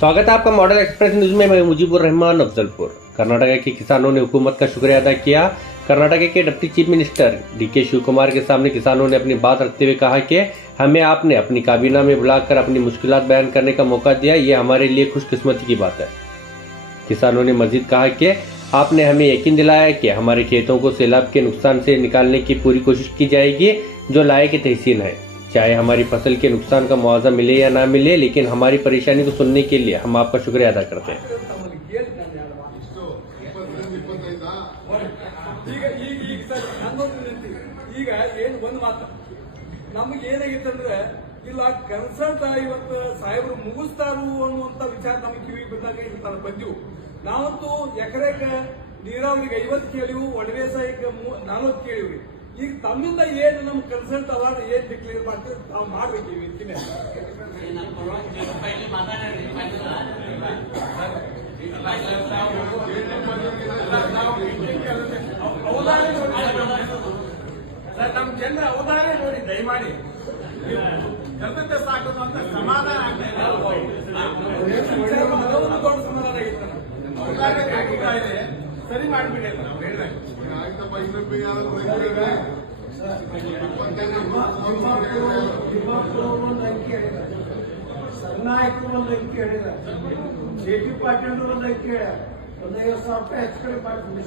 स्वागत है आपका मॉडल एक्सप्रेस न्यूज में। मैं मुजीबुर रहमान अफजलपुर। कर्नाटक के किसानों ने हुकूमत का शुक्रिया अदा किया। कर्नाटक के deputy chief minister DK Shivakumar के सामने किसानों ने अपनी बात रखते हुए कहा कि हमें आपने अपनी काबीना में बुलाकर अपनी मुश्किलात बयान करने का मौका दिया, ये हमारे लिए खुशकिस्मती की बात है। किसानों ने मजीद कहा कि आपने हमें यकीन दिलाया कि हमारे खेतों को सैलाब के नुकसान से निकालने की पूरी कोशिश की जाएगी जो लायक तहसील है। चाहे हमारी फसल के नुकसान का मुआवजा मिले या ना मिले, लेकिन हमारी परेशानी को सुनने के लिए हम आपका शुक्रिया अदा करते हैं। ಇಲ್ಲ ಕನ್ಸಲ್ಟ್ ಇವತ್ತು ಸಾಹೇಬರು ಮುಗಿಸ್ತಾರು ಅನ್ನುವಂತ ವಿಚಾರ ನಮಗೆ ಕಿವಿ ಬಂದಾಗ ಬಂದಿವು. ನಾವಂತೂ ಎಕರೆಗೆ ನೀರಾವರಿಗೆ 50 ಕೇಳಿವು, ಒಣ ಬೇಸಾಯಕ್ಕೆ 40 ಕೇಳಿವ್ರಿ. ಈಗ ತಮ್ಮಿಂದ ಏನು ನಮ್ ಕನ್ಸಲ್ಟ್ ಅದ ಏನ್ ಡಿಕ್ಲೇರ್ ಮಾಡ್ತೀವಿ ನಾವು ಮಾಡ್ಬೇಕು. ಈ ವ್ಯಕ್ತಿನೇ ನಮ್ಮ ಜನರ ಅವಧಾನ ನೋಡಿ ದಯಮಾಡಿ ಜನತೆ ಸಾಕೋದು ಅಂತ ಸಮಾಧಾನ ಇದೆ. ಸರಿ ಮಾಡಿಬಿಡಿ ನಾವು ಹೇಳಿದಾಗ ನಾಯಕರು ಒಂದು ಅಂಕಿ ಹೇಳಿದ, ಜೆ ಪಿ ಪಾಟೀಲ್ ಒಂದು ಅಂಕಿ ಹೇಳ್ಯಾರ, ಒಂದು 50,000 ರೂಪಾಯಿ ಹೆಚ್ಚು ಕಡೆ ಮಾಡ್ತೀವಿ.